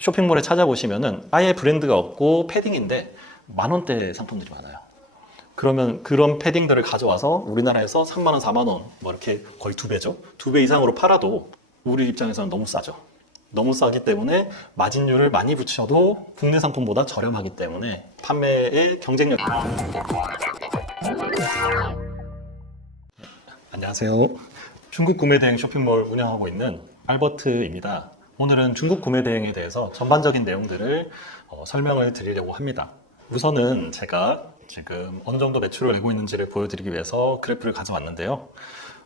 쇼핑몰에 찾아보시면은 아예 브랜드가 없고 패딩인데 10,000원대 상품들이 많아요. 그러면 그런 패딩들을 가져와서 우리나라에서 30,000원, 40,000원 뭐 이렇게 거의 2배죠. 2배 이상으로 팔아도 우리 입장에서는 너무 싸죠. 너무 싸기 때문에 마진율을 많이 붙여도 국내 상품보다 저렴하기 때문에 판매의 경쟁력이 안녕하세요. 중국 구매대행 쇼핑몰 운영하고 있는 알버트입니다. 오늘은 중국 구매대행에 대해서 전반적인 내용들을 설명을 드리려고 합니다. 우선은 제가 지금 어느 정도 매출을 내고 있는지를 보여드리기 위해서 그래프를 가져왔는데요.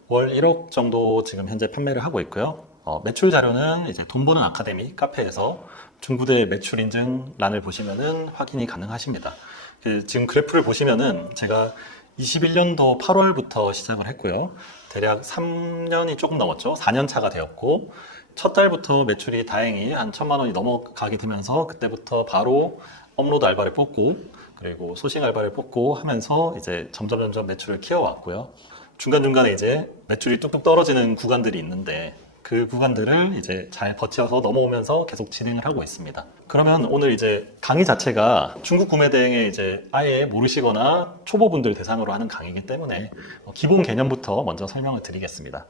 월 1억 정도 지금 현재 판매를 하고 있고요. 매출 자료는 이제 돈 버는 아카데미 카페에서 중구대 매출 인증란을 보시면은 확인이 가능하십니다. 지금 그래프를 보시면은 제가 21년도 8월부터 시작을 했고요. 대략 3년이 조금 넘었죠. 4년 차가 되었고 첫 달부터 매출이 다행히 한 1,000만 원이 넘어가게 되면서 그때부터 바로 업로드 알바를 뽑고 그리고 소싱 알바를 뽑고 하면서 이제 점점 매출을 키워왔고요. 중간중간에 이제 매출이 뚝뚝 떨어지는 구간들이 있는데 그 구간들을 이제 잘 버텨서 넘어오면서 계속 진행을 하고 있습니다. 그러면 오늘 이제 강의 자체가 중국 구매 대행에 이제 아예 모르시거나 초보분들 대상으로 하는 강의이기 때문에 기본 개념부터 먼저 설명을 드리겠습니다.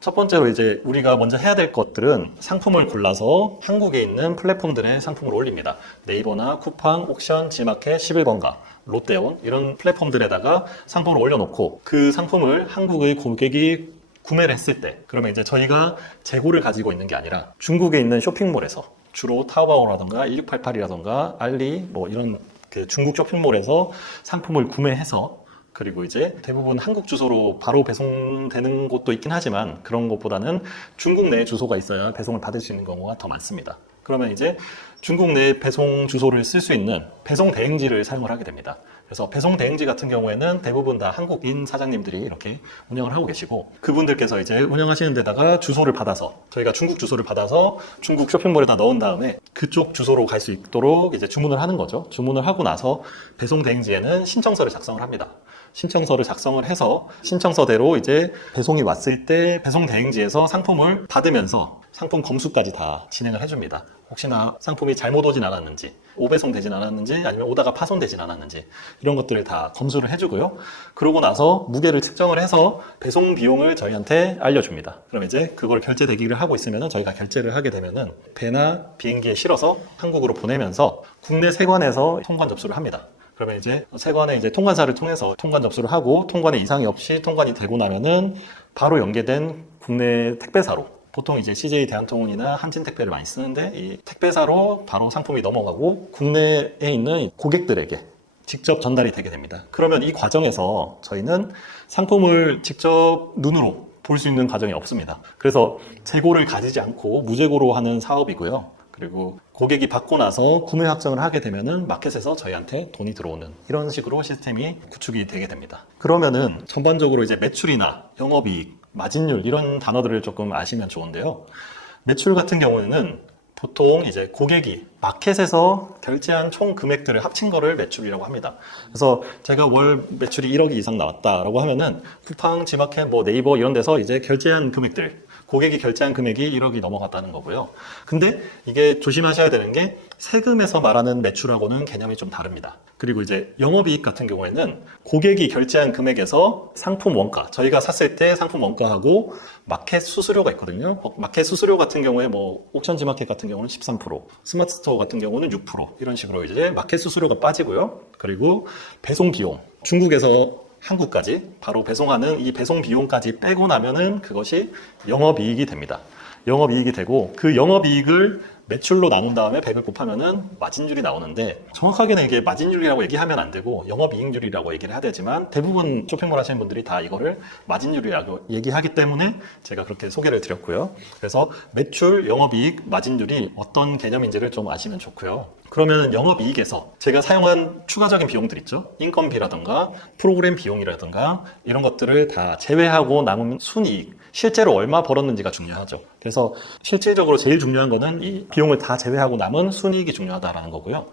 첫 번째로 이제 우리가 먼저 해야 될 것들은 상품을 골라서 한국에 있는 플랫폼들의 상품을 올립니다. 네이버나 쿠팡, 옥션, 지마켓, 11번가, 롯데온 이런 플랫폼들에다가 상품을 올려놓고 그 상품을 한국의 고객이 구매를 했을 때 그러면 이제 저희가 재고를 가지고 있는 게 아니라 중국에 있는 쇼핑몰에서 주로 타오바오라던가 1688이라던가 알리 뭐 이런 그 중국 쇼핑몰에서 상품을 구매해서 그리고 이제 대부분 한국 주소로 바로 배송되는 곳도 있긴 하지만 그런 것보다는 중국 내 주소가 있어야 배송을 받을 수 있는 경우가 더 많습니다. 그러면 이제 중국 내 배송 주소를 쓸 수 있는 배송 대행지를 사용을 하게 됩니다. 그래서 배송 대행지 같은 경우에는 대부분 다 한국인 사장님들이 이렇게 운영을 하고 계시고 그분들께서 이제 운영하시는 데다가 주소를 받아서 저희가 중국 주소를 받아서 중국 쇼핑몰에다 넣은 다음에 그쪽 주소로 갈 수 있도록 이제 주문을 하는 거죠. 주문을 하고 나서 배송 대행지에는 신청서를 작성을 합니다. 신청서를 작성을 해서 신청서대로 이제 배송이 왔을 때 배송 대행지에서 상품을 받으면서 상품 검수까지 다 진행을 해줍니다. 혹시나 상품이 잘못 오진 않았는지, 오배송 되진 않았는지, 아니면 오다가 파손되진 않았는지 이런 것들을 다 검수를 해주고요. 그러고 나서 무게를 측정을 해서 배송 비용을 저희한테 알려줍니다. 그럼 이제 그걸 결제 대기를 하고 있으면 저희가 결제를 하게 되면은 배나 비행기에 실어서 한국으로 보내면서 국내 세관에서 통관 접수를 합니다. 그러면 이제 세관의 이제 통관사를 통해서 통관 접수를 하고 통관에 이상이 없이 통관이 되고 나면은 바로 연계된 국내 택배사로 보통 이제 CJ 대한통운이나 한진택배를 많이 쓰는데 이 택배사로 바로 상품이 넘어가고 국내에 있는 고객들에게 직접 전달이 되게 됩니다. 그러면 이 과정에서 저희는 상품을 직접 눈으로 볼 수 있는 과정이 없습니다. 그래서 재고를 가지지 않고 무재고로 하는 사업이고요. 그리고 고객이 받고 나서 구매 확정을 하게 되면은 마켓에서 저희한테 돈이 들어오는 이런 식으로 시스템이 구축이 되게 됩니다. 그러면은 전반적으로 이제 매출이나 영업이익, 마진율 이런 단어들을 조금 아시면 좋은데요. 매출 같은 경우에는 보통 이제 고객이 마켓에서 결제한 총 금액들을 합친 거를 매출이라고 합니다. 그래서 제가 월 매출이 1억이 이상 나왔다라고 하면은 쿠팡, 지마켓, 뭐 네이버 이런 데서 이제 결제한 금액들 고객이 결제한 금액이 1억이 넘어갔다는 거고요. 근데 이게 조심하셔야 되는 게 세금에서 말하는 매출하고는 개념이 좀 다릅니다. 그리고 이제 영업이익 같은 경우에는 고객이 결제한 금액에서 상품 원가, 저희가 샀을 때 상품 원가하고 마켓 수수료가 있거든요. 마켓 수수료 같은 경우에 뭐 옥션 지마켓 같은 경우는 13%, 스마트 스토어 같은 경우는 6% 이런 식으로 이제 마켓 수수료가 빠지고요. 그리고 배송 비용, 중국에서 한국까지 바로 배송하는 이 배송 비용까지 빼고 나면은 그것이 영업이익이 됩니다. 영업이익이 되고 그 영업이익을 매출로 나눈 다음에 100을 곱하면은 마진율이 나오는데 정확하게는 이게 마진율이라고 얘기하면 안 되고 영업이익률이라고 얘기를 해야 되지만 대부분 쇼핑몰 하시는 분들이 다 이거를 마진율이라고 얘기하기 때문에 제가 그렇게 소개를 드렸고요. 그래서 매출, 영업이익, 마진율이 어떤 개념인지를 좀 아시면 좋고요. 그러면 영업이익에서 제가 사용한 추가적인 비용들 있죠. 인건비라든가 프로그램 비용이라든가 이런 것들을 다 제외하고 남은 순이익, 실제로 얼마 벌었는지가 중요하죠. 그래서 실질적으로 제일 중요한 거는 이 비용을 다 제외하고 남은 순이익이 중요하다라는 거고요.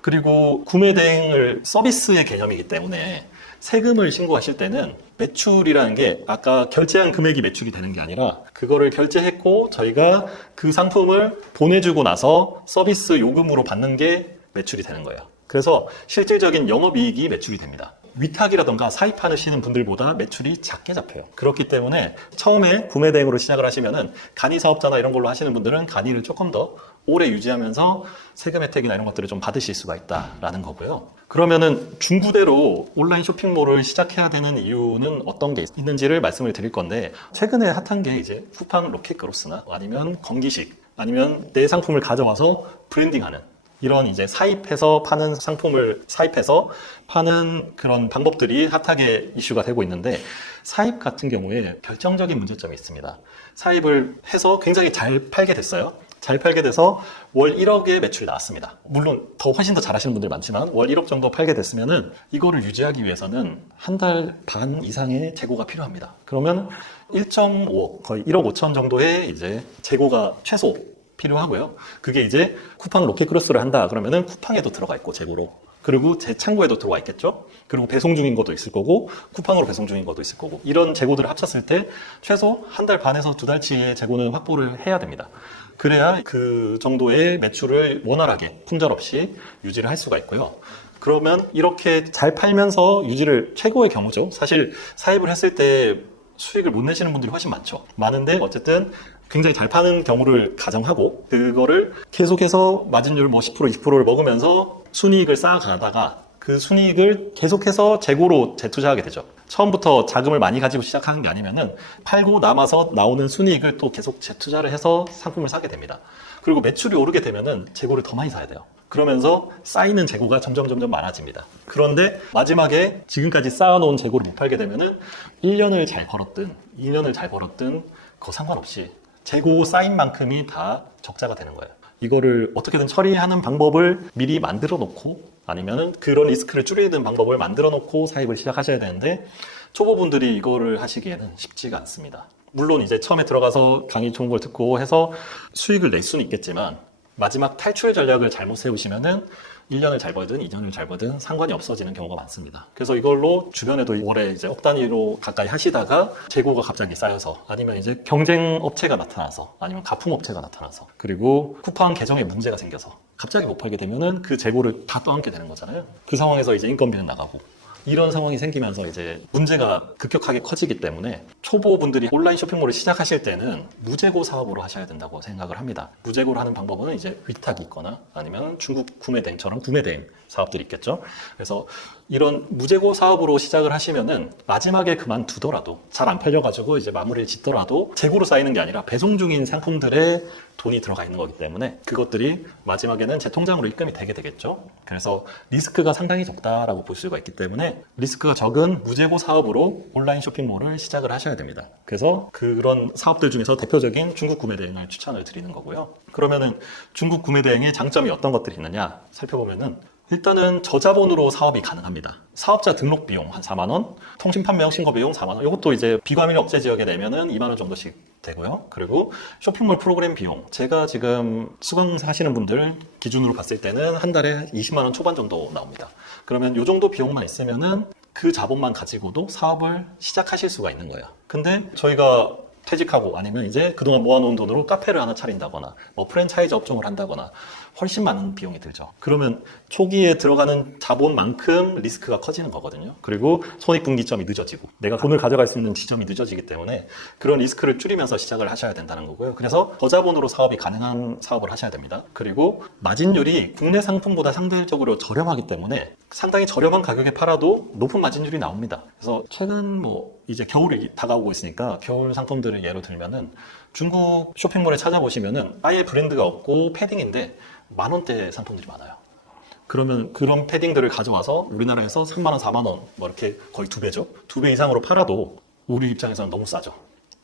그리고 구매 대행을 서비스의 개념이기 때문에 세금을 신고하실 때는 매출이라는 게 아까 결제한 금액이 매출이 되는 게 아니라 그거를 결제했고 저희가 그 상품을 보내주고 나서 서비스 요금으로 받는 게 매출이 되는 거예요. 그래서 실질적인 영업이익이 매출이 됩니다. 위탁이라던가 사입하시는 분들보다 매출이 작게 잡혀요. 그렇기 때문에 처음에 구매 대행으로 시작을 하시면은 간이 사업자나 이런 걸로 하시는 분들은 간이를 조금 더 오래 유지하면서 세금 혜택이나 이런 것들을 좀 받으실 수가 있다라는 거고요. 그러면은 중구대로 온라인 쇼핑몰을 시작해야 되는 이유는 어떤 게 있는지를 말씀을 드릴 건데, 최근에 핫한 게 이제 쿠팡 로켓그로스나 아니면 건기식 아니면 내 상품을 가져와서 브랜딩하는 이런 이제 사입해서 파는 상품을 사입해서 파는 그런 방법들이 핫하게 이슈가 되고 있는데, 사입 같은 경우에 결정적인 문제점이 있습니다. 사입을 해서 굉장히 잘 팔게 됐어요. 잘 팔게 돼서 월 1억의 매출이 나왔습니다. 물론 더 훨씬 더 잘하시는 분들 많지만 월 1억 정도 팔게 됐으면은 이거를 유지하기 위해서는 한 달 반 이상의 재고가 필요합니다. 그러면 1.5억, 거의 1억 5천 정도의 이제 재고가 최소 필요하고요. 그게 이제 쿠팡 로켓크로스를 한다 그러면은 쿠팡에도 들어가 있고 재고로, 그리고 제 창고에도 들어와 있겠죠. 그리고 배송 중인 것도 있을 거고 쿠팡으로 배송 중인 것도 있을 거고, 이런 재고들을 합쳤을 때 최소 한 달 반에서 두 달치의 재고는 확보를 해야 됩니다. 그래야 그 정도의 매출을 원활하게 품절 없이 유지를 할 수가 있고요. 그러면 이렇게 잘 팔면서 유지를, 최고의 경우죠. 사실 사입을 했을 때 수익을 못 내시는 분들이 훨씬 많은데 어쨌든 굉장히 잘 파는 경우를 가정하고 그거를 계속해서 마진율 뭐 10%, 20%를 먹으면서 순이익을 쌓아가다가 그 순이익을 계속해서 재고로 재투자하게 되죠. 처음부터 자금을 많이 가지고 시작하는 게 아니면은 팔고 남아서 나오는 순이익을 또 계속 재투자를 해서 상품을 사게 됩니다. 그리고 매출이 오르게 되면은 재고를 더 많이 사야 돼요. 그러면서 쌓이는 재고가 점점 많아집니다. 그런데 마지막에 지금까지 쌓아놓은 재고를 못 팔게 되면은 1년을 잘 벌었든 2년을 잘 벌었든 그거 상관없이 재고 쌓인 만큼이 다 적자가 되는 거예요. 이거를 어떻게든 처리하는 방법을 미리 만들어 놓고 아니면은 그런 리스크를 줄이는 방법을 만들어 놓고 사입을 시작하셔야 되는데, 초보분들이 이거를 하시기에는 쉽지가 않습니다. 물론 이제 처음에 들어가서 강의 좋은 걸 듣고 해서 수익을 낼 수는 있겠지만 마지막 탈출 전략을 잘못 세우시면은 1년을 잘 벌든 2년을 잘 벌든 상관이 없어지는 경우가 많습니다. 그래서 이걸로 주변에도 월에 이제 억 단위로 가까이 하시다가 재고가 갑자기 쌓여서, 아니면 이제 경쟁 업체가 나타나서, 아니면 가품 업체가 나타나서, 그리고 쿠팡 계정에 문제가 생겨서 갑자기 못 팔게 되면은 그 재고를 다 떠안게 되는 거잖아요. 그 상황에서 이제 인건비는 나가고, 이런 상황이 생기면서 이제 문제가 급격하게 커지기 때문에 초보분들이 온라인 쇼핑몰을 시작하실 때는 무재고 사업으로 하셔야 된다고 생각을 합니다. 무재고를 하는 방법은 이제 위탁이 있거나 아니면 중국 구매대행처럼 구매대행 사업들이 있겠죠. 그래서 이런 무재고 사업으로 시작을 하시면은 마지막에 그만두더라도, 잘 안 팔려가지고 이제 마무리를 짓더라도 재고로 쌓이는 게 아니라 배송 중인 상품들에 돈이 들어가 있는 거기 때문에 그것들이 마지막에는 제 통장으로 입금이 되게 되겠죠. 그래서 리스크가 상당히 적다라고 볼 수가 있기 때문에 리스크가 적은 무재고 사업으로 온라인 쇼핑몰을 시작을 하셔야 됩니다. 그래서 그런 사업들 중에서 대표적인 중국 구매대행을 추천을 드리는 거고요. 그러면은 중국 구매대행의 장점이 어떤 것들이 있느냐 살펴보면은, 일단은 저자본으로 사업이 가능합니다. 사업자 등록 비용 한 4만 원, 통신 판매형 신고 비용 4만 원. 이것도 이제 비과밀 억제 지역에 내면은 2만 원 정도씩 되고요. 그리고 쇼핑몰 프로그램 비용, 제가 지금 수강하시는 분들 기준으로 봤을 때는 한 달에 20만 원 초반 정도 나옵니다. 그러면 이 정도 비용만 있으면은 그 자본만 가지고도 사업을 시작하실 수가 있는 거예요. 근데 저희가 퇴직하고 아니면 이제 그동안 모아놓은 돈으로 카페를 하나 차린다거나 뭐 프랜차이즈 업종을 한다거나 훨씬 많은 비용이 들죠. 그러면 초기에 들어가는 자본만큼 리스크가 커지는 거거든요. 그리고 손익분기점이 늦어지고 내가 돈을 가져갈 수 있는 지점이 늦어지기 때문에 그런 리스크를 줄이면서 시작을 하셔야 된다는 거고요. 그래서 저자본으로 사업이 가능한 사업을 하셔야 됩니다. 그리고 마진율이 국내 상품보다 상대적으로 저렴하기 때문에 상당히 저렴한 가격에 팔아도 높은 마진율이 나옵니다. 그래서 최근 뭐 이제 겨울이 다가오고 있으니까 겨울 상품들을 예로 들면은 중국 쇼핑몰에 찾아보시면은 아예 브랜드가 없고 패딩인데 10,000원대 상품들이 많아요. 그러면 그런 패딩들을 가져와서 우리나라에서 3만 원, 4만 원, 뭐 이렇게 거의 2배죠. 2배 이상으로 팔아도 우리 입장에서는 너무 싸죠.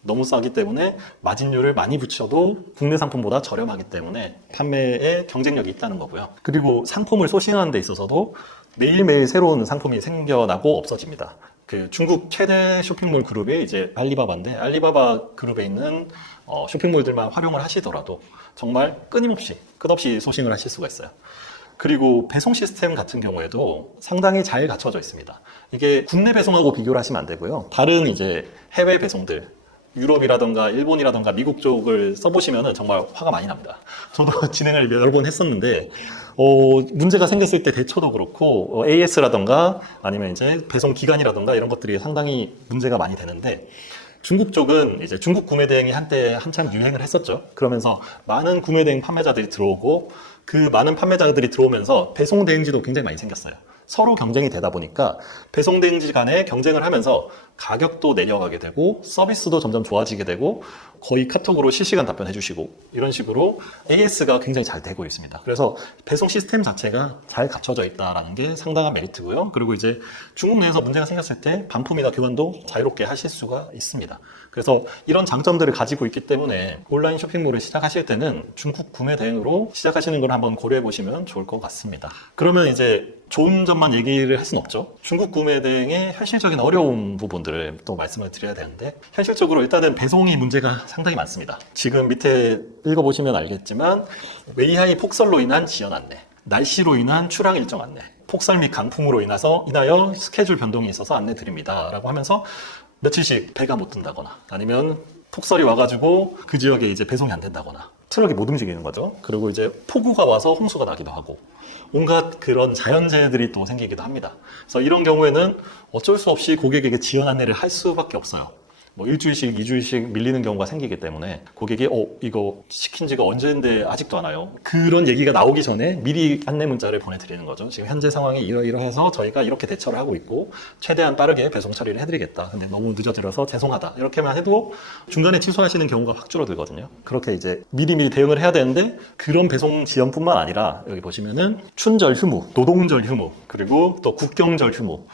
너무 싸기 때문에 마진율을 많이 붙여도 국내 상품보다 저렴하기 때문에 판매에 경쟁력이 있다는 거고요. 그리고 상품을 소싱하는 데 있어서도 매일매일 새로운 상품이 생겨나고 없어집니다. 그 중국 최대 쇼핑몰 그룹이 이제 알리바바인데, 알리바바 그룹에 있는 쇼핑몰들만 활용을 하시더라도 정말 끝없이 소싱을 하실 수가 있어요. 그리고 배송 시스템 같은 경우에도 상당히 잘 갖춰져 있습니다. 이게 국내 배송하고 비교를 하시면 안 되고요. 다른 이제 해외 배송들, 유럽이라던가 일본이라던가 미국 쪽을 써보시면 정말 화가 많이 납니다. 저도 진행을 여러 번 했었는데 문제가 생겼을 때 대처도 그렇고 AS라던가 아니면 이제 배송 기간이라던가 이런 것들이 상당히 문제가 많이 되는데, 중국 쪽은 이제 중국 구매 대행이 한때 한참 유행을 했었죠. 그러면서 많은 구매 대행 판매자들이 들어오고, 그 많은 판매자들이 들어오면서 배송 대행지도 굉장히 많이 생겼어요. 서로 경쟁이 되다 보니까 배송 대행지 간에 경쟁을 하면서 가격도 내려가게 되고 서비스도 점점 좋아지게 되고 거의 카톡으로 실시간 답변해 주시고 이런 식으로 AS가 굉장히 잘 되고 있습니다. 그래서 배송 시스템 자체가 잘 갖춰져 있다는 게 상당한 메리트고요. 그리고 이제 중국 내에서 문제가 생겼을 때 반품이나 교환도 자유롭게 하실 수가 있습니다. 그래서 이런 장점들을 가지고 있기 때문에 온라인 쇼핑몰을 시작하실 때는 중국 구매 대행으로 시작하시는 걸 한번 고려해 보시면 좋을 것 같습니다. 그러면 이제 좋은 점만 얘기를 할 수는 없죠. 중국 구매 대행의 현실적인 어려운 부분들을 또 말씀을 드려야 되는데, 현실적으로 일단은 배송이 문제가 상당히 많습니다. 지금 밑에 읽어보시면 알겠지만 웨이하이 폭설로 인한 지연 안내, 날씨로 인한 출항 일정 안내, 폭설 및 강풍으로 인하여 스케줄 변동이 있어서 안내 드립니다 라고 하면서 며칠씩 배가 못 뜬다거나 아니면 폭설이 와가지고 그 지역에 이제 배송이 안 된다거나 트럭이 못 움직이는 거죠. 그리고 이제 폭우가 와서 홍수가 나기도 하고 온갖 그런 자연재해들이 또 생기기도 합니다. 그래서 이런 경우에는 어쩔 수 없이 고객에게 지연 안내를 할 수밖에 없어요. 뭐 일주일씩, 2주일씩 밀리는 경우가 생기기 때문에 고객이 이거 시킨 지가 언제인데 아직도 안 와요? 그런 얘기가 나오기 전에 미리 안내 문자를 보내드리는 거죠. 지금 현재 상황이 이러이러해서 저희가 이렇게 대처를 하고 있고 최대한 빠르게 배송 처리를 해드리겠다. 근데 너무 늦어지러서 죄송하다. 이렇게만 해도 중간에 취소하시는 경우가 확 줄어들거든요. 그렇게 이제 미리미리 대응을 해야 되는데, 그런 배송 지연뿐만 아니라 여기 보시면은 춘절 휴무, 노동절 휴무, 그리고 또 국경절 휴무,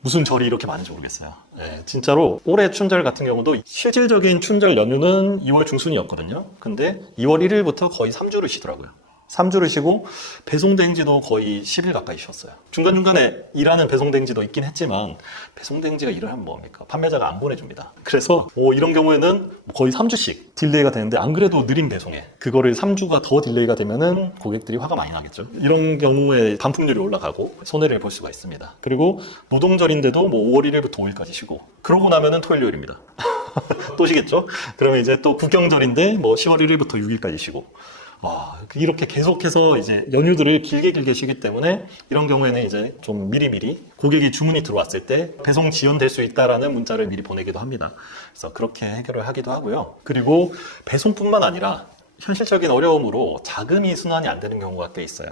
무슨 절이 이렇게 많은지 모르겠어요. 네, 진짜로 올해 춘절 같은 경우도 실질적인 춘절 연휴는 2월 중순이었거든요. 근데 2월 1일부터 거의 3주를 쉬더라고요. 3주를 쉬고 배송 대행지도 거의 10일 가까이 쉬었어요. 중간중간에 일하는 배송 대행지도 있긴 했지만 배송 대행지가 일을 하면 뭐합니까? 판매자가 안 보내줍니다. 그래서 이런 경우에는 거의 3주씩 딜레이가 되는데, 안 그래도 느린 배송에 그거를 3주가 더 딜레이가 되면은 고객들이 화가 많이 나겠죠. 이런 경우에 반품률이 올라가고 손해를 볼 수가 있습니다. 그리고 노동절인데도 뭐 5월 1일부터 5일까지 쉬고 그러고 나면은 토요일 요일입니다. 또 쉬겠죠? 그러면 이제 또 국경절인데 뭐 10월 1일부터 6일까지 쉬고, 이렇게 계속해서 이제 연휴들을 길게 쉬기 때문에 이런 경우에는 이제 좀 미리미리 고객이 주문이 들어왔을 때 배송 지연될 수 있다라는 문자를 미리 보내기도 합니다. 그래서 그렇게 해결을 하기도 하고요. 그리고 배송뿐만 아니라 현실적인 어려움으로 자금이 순환이 안 되는 경우가 꽤 있어요.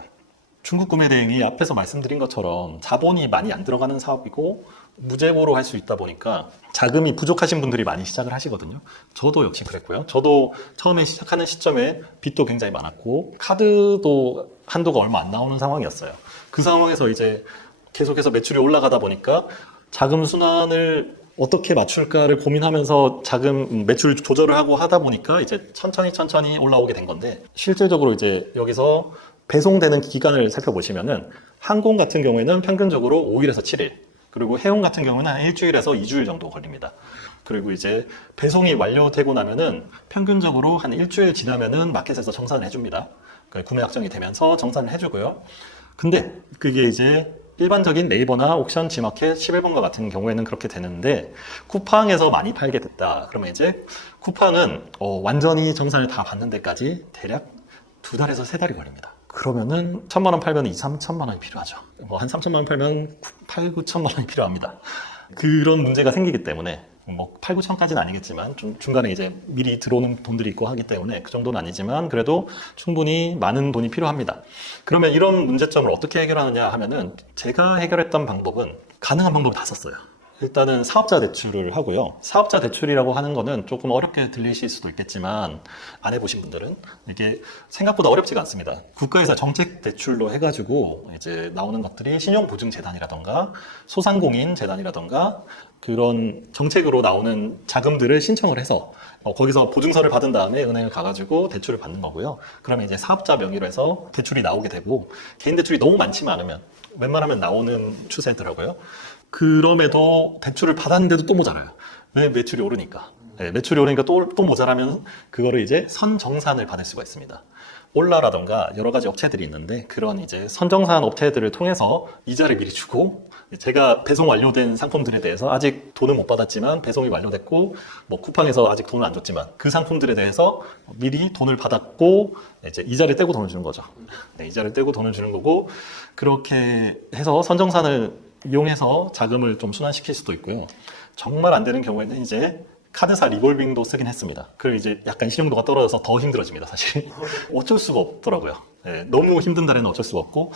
중국 구매 대행이 앞에서 말씀드린 것처럼 자본이 많이 안 들어가는 사업이고 무재고로 할 수 있다 보니까 자금이 부족하신 분들이 많이 시작을 하시거든요. 저도 역시 그랬고요. 저도 처음에 시작하는 시점에 빚도 굉장히 많았고 카드도 한도가 얼마 안 나오는 상황이었어요. 그 상황에서 이제 계속해서 매출이 올라가다 보니까 자금 순환을 어떻게 맞출까를 고민하면서 매출 조절을 하고 하다 보니까 이제 천천히 올라오게 된 건데, 실질적으로 이제 여기서 배송되는 기간을 살펴보시면은 항공 같은 경우에는 평균적으로 5일에서 7일, 그리고 해운 같은 경우는 한 일주일에서 2주일 정도 걸립니다. 그리고 이제 배송이 완료되고 나면은 평균적으로 한 일주일 지나면은 마켓에서 정산을 해줍니다. 그러니까 구매 약정이 되면서 정산을 해주고요. 근데 그게 이제 일반적인 네이버나 옥션, 지마켓, 11번가 같은 경우에는 그렇게 되는데, 쿠팡에서 많이 팔게 됐다. 그러면 이제 쿠팡은 완전히 정산을 다 받는 데까지 대략 2달에서 3달이 걸립니다. 그러면은 1,000만 원 팔면 2, 3천만 원이 필요하죠. 한 3천만 원 팔면 8, 9천만 원이 필요합니다. 그런 문제가 생기기 때문에 8, 9천까지는 아니겠지만 좀 중간에 이제 미리 들어오는 돈들이 있고 하기 때문에 그 정도는 아니지만 그래도 충분히 많은 돈이 필요합니다. 그러면 이런 문제점을 어떻게 해결하느냐 하면은, 제가 해결했던 방법은 가능한 방법을 다 썼어요. 일단은 사업자 대출을 하고요. 사업자 대출이라고 하는 거는 조금 어렵게 들리실 수도 있겠지만 안 해보신 분들은 이게 생각보다 어렵지가 않습니다. 국가에서 정책 대출로 해가지고 이제 나오는 것들이 신용보증재단이라던가 소상공인재단이라던가 그런 정책으로 나오는 자금들을 신청을 해서 거기서 보증서를 받은 다음에 은행을 가가지고 대출을 받는 거고요. 그러면 이제 사업자 명의로 해서 대출이 나오게 되고, 개인 대출이 너무 많지만 않으면 웬만하면 나오는 추세더라고요. 그럼에도 대출을 받았는데도 또 모자라요. 왜? 매출이 오르니까. 네, 매출이 오르니까 또 모자라면 그거를 이제 선정산을 받을 수가 있습니다. 올라라던가 여러 가지 업체들이 있는데 그런 이제 선정사한 업체들을 통해서 이자를 미리 주고 제가 배송 완료된 상품들에 대해서 아직 돈은 못 받았지만 배송이 완료됐고 뭐 쿠팡에서 아직 돈을 안 줬지만 그 상품들에 대해서 미리 돈을 받았고 이제 이자를 떼고 돈을 주는 거죠. 네, 이자를 떼고 돈을 주는 거고 그렇게 해서 선정산을 이용해서 자금을 좀 순환시킬 수도 있고요. 정말 안 되는 경우에는 이제 카드사 리볼빙도 쓰긴 했습니다. 그럼 이제 약간 신용도가 떨어져서 더 힘들어집니다, 사실. 어쩔 수가 없더라고요. 네, 너무 힘든 달에는 어쩔 수가 없고,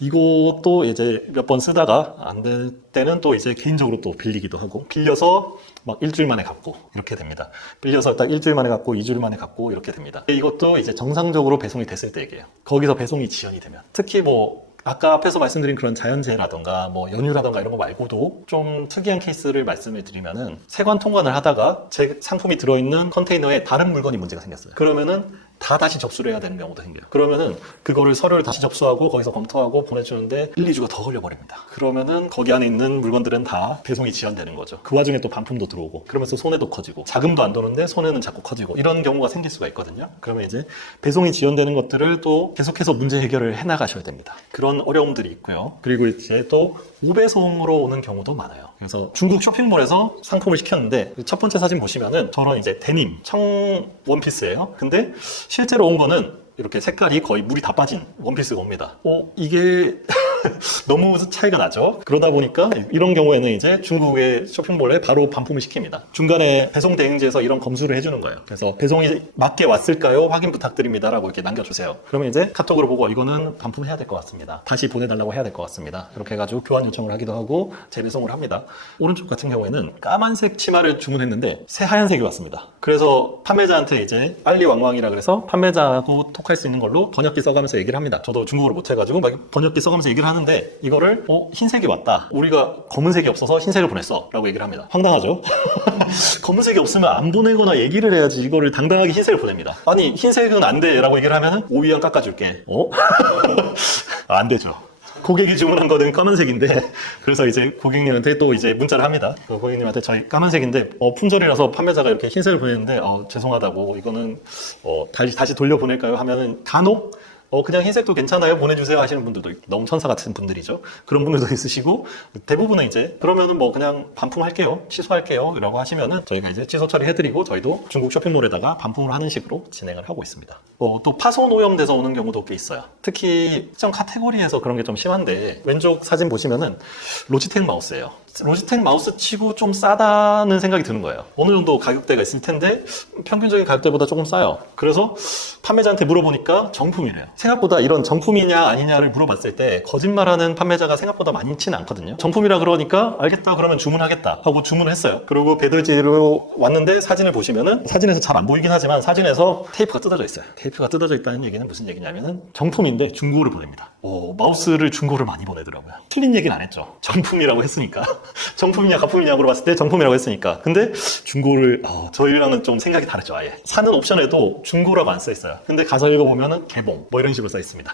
이것도 이제 몇 번 쓰다가 안 될 때는 또 이제 개인적으로 또 빌리기도 하고, 빌려서 막 일주일 만에 갚고, 이렇게 됩니다. 빌려서 딱 일주일 만에 갚고, 2주일 만에 갚고, 이렇게 됩니다. 이것도 이제 정상적으로 배송이 됐을 때 얘기예요. 거기서 배송이 지연이 되면. 특히 뭐, 아까 앞에서 말씀드린 그런 자연재해라던가 뭐 연유라던가 이런 거 말고도 좀 특이한 케이스를 말씀을 드리면은 세관 통관을 하다가 제 상품이 들어있는 컨테이너에 다른 물건이 문제가 생겼어요. 그러면은 다 다시 접수를 해야 되는 경우도 생겨요. 그러면은 그거를 서류를 다시 접수하고 거기서 검토하고 보내주는데 1, 2주가 더 걸려버립니다. 그러면은 거기 안에 있는 물건들은 다 배송이 지연되는 거죠. 그 와중에 또 반품도 들어오고 그러면서 손해도 커지고 자금도 안 도는데 손해는 자꾸 커지고 이런 경우가 생길 수가 있거든요. 그러면 이제 배송이 지연되는 것들을 또 계속해서 문제 해결을 해나가셔야 됩니다. 그런 어려움들이 있고요. 그리고 이제 또 우배송으로 오는 경우도 많아요. 그래서 중국 쇼핑몰에서 상품을 시켰는데 첫 번째 사진 보시면은 저런 이제 데님 청 원피스예요. 근데 실제로 온 거는 이렇게 색깔이 거의 물이 다 빠진 원피스가 옵니다. 이게 너무 차이가 나죠. 그러다 보니까 이런 경우에는 이제 중국의 쇼핑몰에 바로 반품을 시킵니다. 중간에 배송 대행지에서 이런 검수를 해주는 거예요. 그래서 배송이 맞게 왔을까요? 확인 부탁드립니다라고 이렇게 남겨주세요. 그러면 이제 카톡으로 보고 이거는 반품해야 될 것 같습니다. 다시 보내달라고 해야 될 것 같습니다. 이렇게 해가지고 교환 요청을 하기도 하고 재배송을 합니다. 오른쪽 같은 경우에는 까만색 치마를 주문했는데 새 하얀색이 왔습니다. 그래서 판매자한테 이제 빨리 왕왕이라 그래서 판매자하고 톡할 수 있는 걸로 번역기 써가면서 얘기를 합니다. 저도 중국어를 못해가지고 막 번역기 써가면서 얘기를 하는데 이거를 흰색이 왔다. 우리가 검은색이 없어서 흰색을 보냈어 라고 얘기를 합니다. 황당하죠? 검은색이 없으면 안 보내거나 얘기를 해야지 이거를 당당하게 흰색을 보냅니다. 아니 흰색은 안 돼 라고 얘기를 하면은 5위안 깎아줄게. 안 되죠. 고객이 주문한 거는 까만색인데 그래서 이제 고객님한테 또 이제 문자를 합니다. 그 고객님한테 저희 까만색인데 품절이라서 판매자가 이렇게 흰색을 보냈는데 죄송하다고 이거는 다시 돌려보낼까요? 하면은 간혹 그냥 흰색도 괜찮아요 보내주세요 하시는 분들도 너무 천사 같은 분들이죠. 그런 분들도 있으시고 대부분은 이제 그러면은 뭐 그냥 반품할게요 취소할게요 라고 하시면은 저희가 이제 취소 처리해드리고 저희도 중국 쇼핑몰에다가 반품을 하는 식으로 진행을 하고 있습니다. 또 파손 오염돼서 오는 경우도 꽤 있어요. 특히 특정 카테고리에서 그런 게 좀 심한데 왼쪽 사진 보시면은 로지텍 마우스예요. 로지텍 마우스 치고 좀 싸다는 생각이 드는 거예요. 어느 정도 가격대가 있을 텐데 평균적인 가격대보다 조금 싸요. 그래서 판매자한테 물어보니까 정품이래요. 생각보다 이런 정품이냐 아니냐를 물어봤을 때 거짓말하는 판매자가 생각보다 많지는 않거든요. 정품이라 그러니까 알겠다 그러면 주문하겠다 하고 주문을 했어요. 그리고 배달지로 왔는데 사진을 보시면은 사진에서 잘 안 보이긴 하지만 사진에서 테이프가 뜯어져 있어요. 테이프가 뜯어져 있다는 얘기는 무슨 얘기냐면은 정품인데 중고를 보냅니다. 마우스를 중고를 많이 보내더라고요. 틀린 얘기는 안 했죠. 정품이라고 했으니까. 정품이냐 가품이냐 물어봤을 때 정품이라고 했으니까. 근데 중고를 저희랑은 좀 생각이 다르죠. 아예 사는 옵션에도 중고라고 안 써 있어요. 근데 가서 읽어보면은 개봉 뭐 이런 식으로 써 있습니다.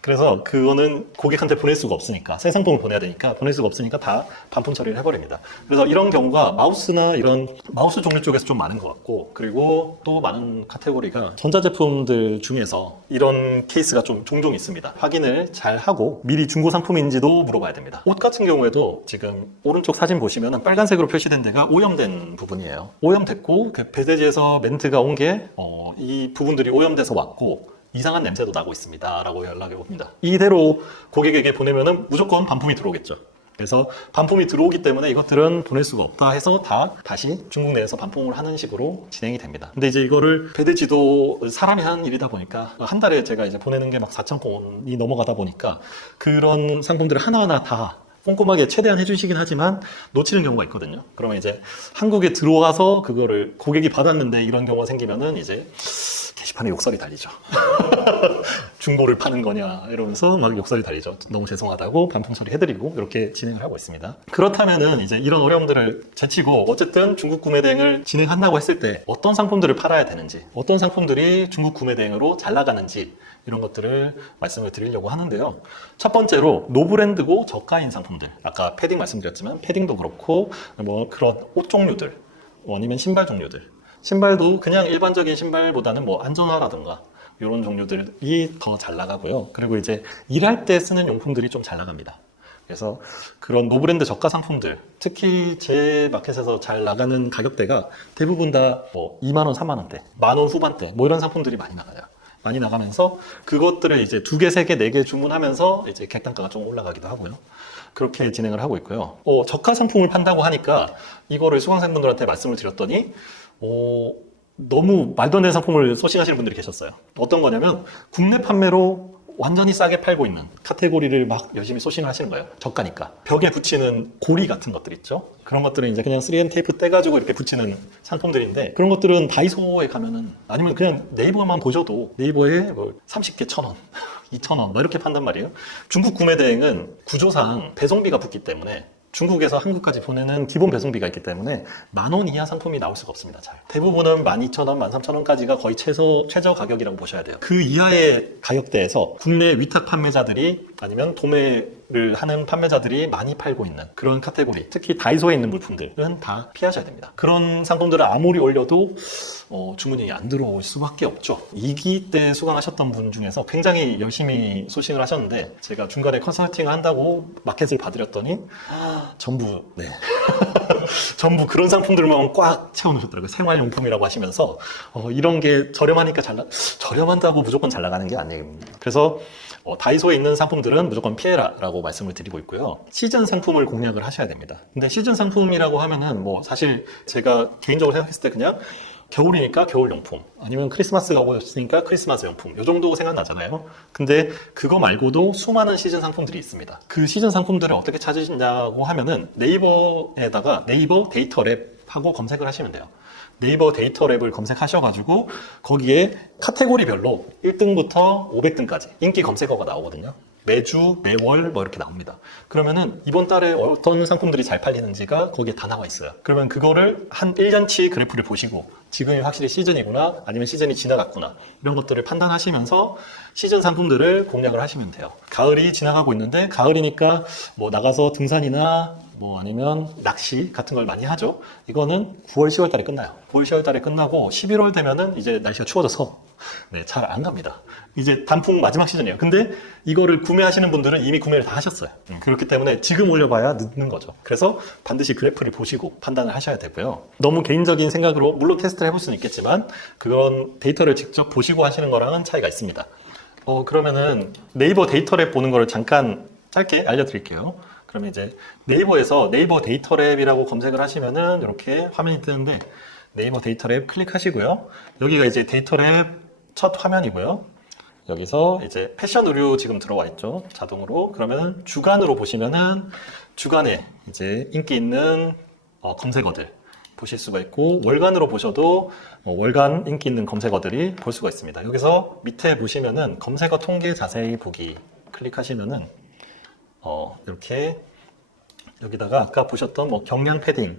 그래서 그거는 고객한테 보낼 수가 없으니까 새 상품을 보내야 되니까 보낼 수가 없으니까 다 반품 처리를 해버립니다. 그래서 이런 경우가 마우스나 이런 마우스 종류 쪽에서 좀 많은 것 같고 그리고 또 많은 카테고리가 전자제품들 중에서 이런 케이스가 좀 종종 있습니다. 확인을 잘 하고 미리 중고 상품인지도 물어봐야 됩니다. 옷 같은 경우에도 지금 오른쪽 사진 보시면 빨간색으로 표시된 데가 오염된 부분이에요. 오염됐고 그 배대지에서 멘트가 온 게 이 부분들이 오염돼서 왔고 이상한 냄새도 나고 있습니다 라고 연락이 옵니다. 이대로 고객에게 보내면은 무조건 반품이 들어오겠죠. 그래서 반품이 들어오기 때문에 이것들은 보낼 수가 없다 해서 다시 중국 내에서 반품을 하는 식으로 진행이 됩니다. 근데 이제 이거를 배대지도 사람이 하는 일이다 보니까 한 달에 제가 이제 보내는 게 막 4,000건이 넘어가다 보니까 그런 상품들을 하나하나 다 꼼꼼하게 최대한 해주시긴 하지만 놓치는 경우가 있거든요. 그러면 이제 한국에 들어와서 그거를 고객이 받았는데 이런 경우가 생기면은 이제 게시판에 욕설이 달리죠. 중고를 파는 거냐 이러면서 막 욕설이 달리죠. 너무 죄송하다고 반품 처리해드리고 이렇게 진행을 하고 있습니다. 그렇다면은 이제 이런 어려움들을 제치고 어쨌든 중국 구매 대행을 진행한다고 했을 때 어떤 상품들을 팔아야 되는지 어떤 상품들이 중국 구매 대행으로 잘 나가는지 이런 것들을 말씀을 드리려고 하는데요. 첫 번째로 노브랜드고 저가인 상품들. 아까 패딩 말씀드렸지만 패딩도 그렇고 뭐 그런 옷 종류들 아니면 신발 종류들. 신발도 그냥 일반적인 신발보다는 뭐 안전화라든가 이런 종류들이 더 잘 나가고요. 그리고 이제 일할 때 쓰는 용품들이 좀 잘 나갑니다. 그래서 그런 노브랜드 저가 상품들, 특히 제 마켓에서 잘 나가는 가격대가 대부분 다 뭐 2만 원, 3만 원대, 만 원 후반대 뭐 이런 상품들이 많이 나가요. 많이 나가면서 그것들을 이제 2개, 3개, 4개 주문하면서 이제 객단가가 좀 올라가기도 하고요. 그렇게 진행을 하고 있고요. 저가 상품을 판다고 하니까 이거를 수강생분들한테 말씀을 드렸더니 너무 말도 안 되는 상품을 소싱하시는 분들이 계셨어요. 어떤 거냐면 국내 판매로 완전히 싸게 팔고 있는 카테고리를 막 열심히 소싱을 하시는 거예요. 저가니까. 벽에 붙이는 고리 같은 것들 있죠. 그런 것들은 이제 그냥 3M 테이프 떼가지고 이렇게 붙이는 상품들인데, 그런 것들은 다이소에 가면은, 아니면 그냥 네이버만 보셔도 네이버에 뭐 30개 1,000원, 2,000원 뭐 이렇게 판단 말이에요. 중국 구매 대행은 구조상 배송비가 붙기 때문에, 중국에서 한국까지 보내는 기본 배송비가 있기 때문에 10,000원 이하 상품이 나올 수가 없습니다. 잘. 대부분은 12,000원, 13,000원까지가 거의 최저 가격이라고 보셔야 돼요. 그 이하의 가격대에서 국내 위탁 판매자들이, 아니면 도매를 하는 판매자들이 많이 팔고 있는 그런 카테고리, 특히 다이소에 있는 물품들은 다 피하셔야 됩니다. 그런 상품들을 아무리 올려도 주문이 안 들어올 수밖에 없죠. 2기 때 수강하셨던 분 중에서 굉장히 열심히 소싱을 하셨는데, 제가 중간에 컨설팅을 한다고 마켓을 봐드렸더니 전부 전부 그런 상품들만 꽉 채워놓으셨더라고요. 생활용품이라고 하시면서 이런 게 저렴하니까 저렴한다고 무조건 잘 나가는 게 아니에요. 그래서 다이소에 있는 상품들은 무조건 피해라라고 말씀을 드리고 있고요. 시즌 상품을 공략을 하셔야 됩니다. 근데 시즌 상품이라고 하면은 뭐 사실 제가 개인적으로 생각했을 때 그냥 겨울이니까 겨울용품, 아니면 크리스마스가 오고 있으니까 크리스마스 용품, 이 정도 생각나잖아요. 근데 그거 말고도 수많은 시즌 상품들이 있습니다. 그 시즌 상품들을 어떻게 찾으시냐고 하면은 네이버에다가 네이버 데이터 랩 하고 검색을 하시면 돼요. 네이버 데이터 랩을 검색하셔가지고 거기에 카테고리별로 1등부터 500등까지 인기 검색어가 나오거든요. 매주, 매월 뭐 이렇게 나옵니다. 그러면은 이번 달에 어떤 상품들이 잘 팔리는지가 거기에 다 나와 있어요. 그러면 그거를 한 1년치 그래프를 보시고 지금이 확실히 시즌이구나, 아니면 시즌이 지나갔구나, 이런 것들을 판단하시면서 시즌 상품들을 공략을 하시면 돼요. 가을이 지나가고 있는데, 가을이니까 뭐 나가서 등산이나 뭐 아니면 낚시 같은 걸 많이 하죠. 이거는 9월, 10월 달에 끝나요. 9월, 10월 달에 끝나고 11월 되면은 이제 날씨가 추워져서 잘 안 갑니다. 이제 단풍 마지막 시즌이에요. 근데 이거를 구매하시는 분들은 이미 구매를 다 하셨어요. 그렇기 때문에 지금 올려봐야 늦는 거죠. 그래서 반드시 그래프를 보시고 판단을 하셔야 되고요. 너무 개인적인 생각으로 물론 테스트를 해볼 수는 있겠지만, 그런 데이터를 직접 보시고 하시는 거랑은 차이가 있습니다. 그러면은 네이버 데이터 랩 보는 거를 잠깐 짧게 알려드릴게요. 그러면 이제 네이버에서 네이버 데이터 랩이라고 검색을 하시면은 이렇게 화면이 뜨는데, 네이버 데이터 랩 클릭하시고요. 여기가 이제 데이터 랩 첫 화면이고요. 여기서 이제 패션 의류 지금 들어와 있죠. 자동으로. 그러면 주간으로 보시면은 주간에 이제 인기 있는 검색어들 보실 수가 있고, 월간으로 보셔도 월간 인기 있는 검색어들이 볼 수가 있습니다. 여기서 밑에 보시면은 검색어 통계 자세히 보기 클릭하시면은 이렇게 여기다가 아까 보셨던 뭐 경량 패딩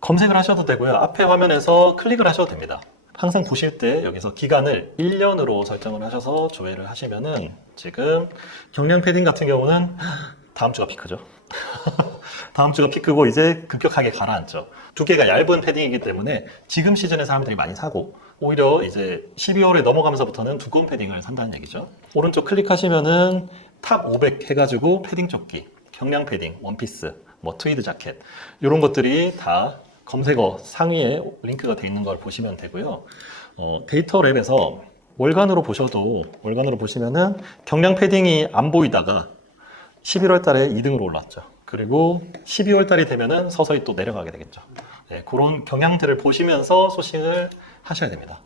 검색을 하셔도 되고요. 앞에 화면에서 클릭을 하셔도 됩니다. 항상 보실 때 여기서 기간을 1년으로 설정을 하셔서 조회를 하시면은, 지금 경량 패딩 같은 경우는 다음 주가 피크죠. 다음 주가 피크고 이제 급격하게 가라앉죠. 두께가 얇은 패딩이기 때문에 지금 시즌에 사람들이 많이 사고, 오히려 이제 12월에 넘어가면서부터는 두꺼운 패딩을 산다는 얘기죠. 오른쪽 클릭하시면은 탑 500 해가지고 패딩 조끼, 경량 패딩, 원피스, 뭐 트위드 자켓, 이런 것들이 다 검색어 상위에 링크가 되어 있는 걸 보시면 되고요. 데이터 랩에서 월간으로 보시면은 경량 패딩이 안 보이다가 11월 달에 2등으로 올랐죠. 그리고 12월 달이 되면은 서서히 또 내려가게 되겠죠. 네, 그런 경향들을 보시면서 소싱을 하셔야 됩니다.